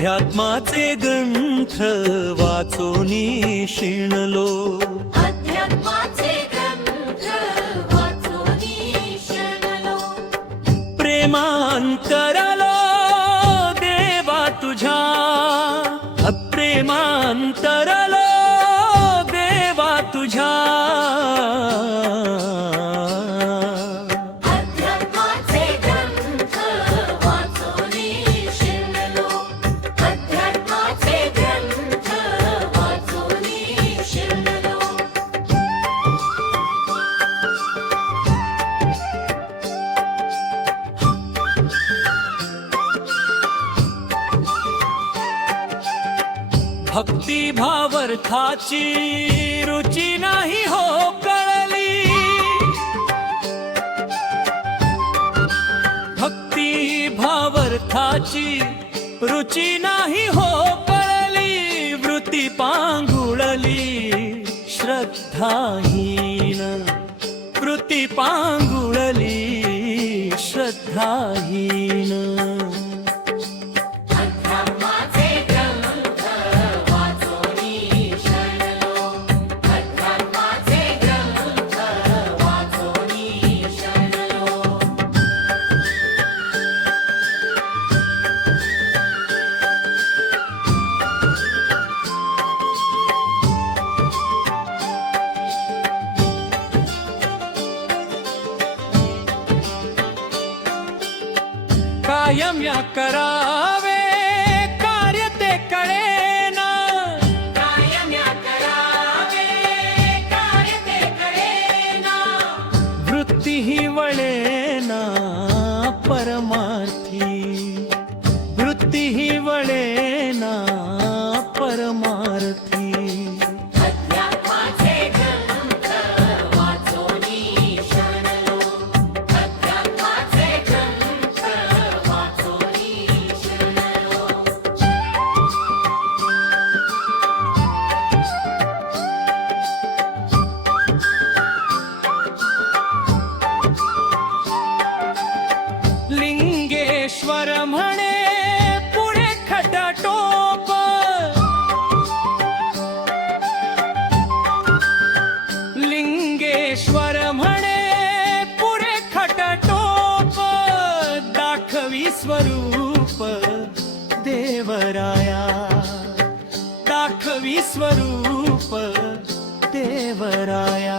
अध्यात्माचे ग्रंथ वाचोनी शिणलो, अध्यात्माचे ग्रंथ वाचोनी शिणलो, प्रेमांतरलो देवा तुझ्या, अप्रेमांतरलो देवा तुझ्या। अध्यात्माचे ग्रंथ वाचोनी शिणलो, अध्यात्माचे ग्रंथ वाचोनी शिणलो। भक्ती भावार्थाची रुची नाही हो कळली, भक्ती भावार्थाची रुची नाही हो कळली, वृत्ती पांगुळली श्रद्धाहीन, वृत्ती पांगुळली श्रद्धाहीन। अध्यात्माचे ग्रंथ वाचोनी शिणलो, अध्यात्माचे ग्रंथ वाचोनी शिणलो। कायम या करावे कार्य ते कळेना, कायम या करावे कार्य ते कळेना, वृत्ती ही वळेना परमार्थी, वृत्ती ही वळेना परमार्थी। अध्यात्माचे ग्रंथ वाचोनी शिणलो, अध्यात्माचे ग्रंथ वाचोनी शिणलो। लिंगेश्वर म्हणे पुढे खटाटोप, लिंगेश्वर म्हणे पुढे खटाटोप, दाखवी स्वरूप देवराया, दाखवी स्वरूप देवराया।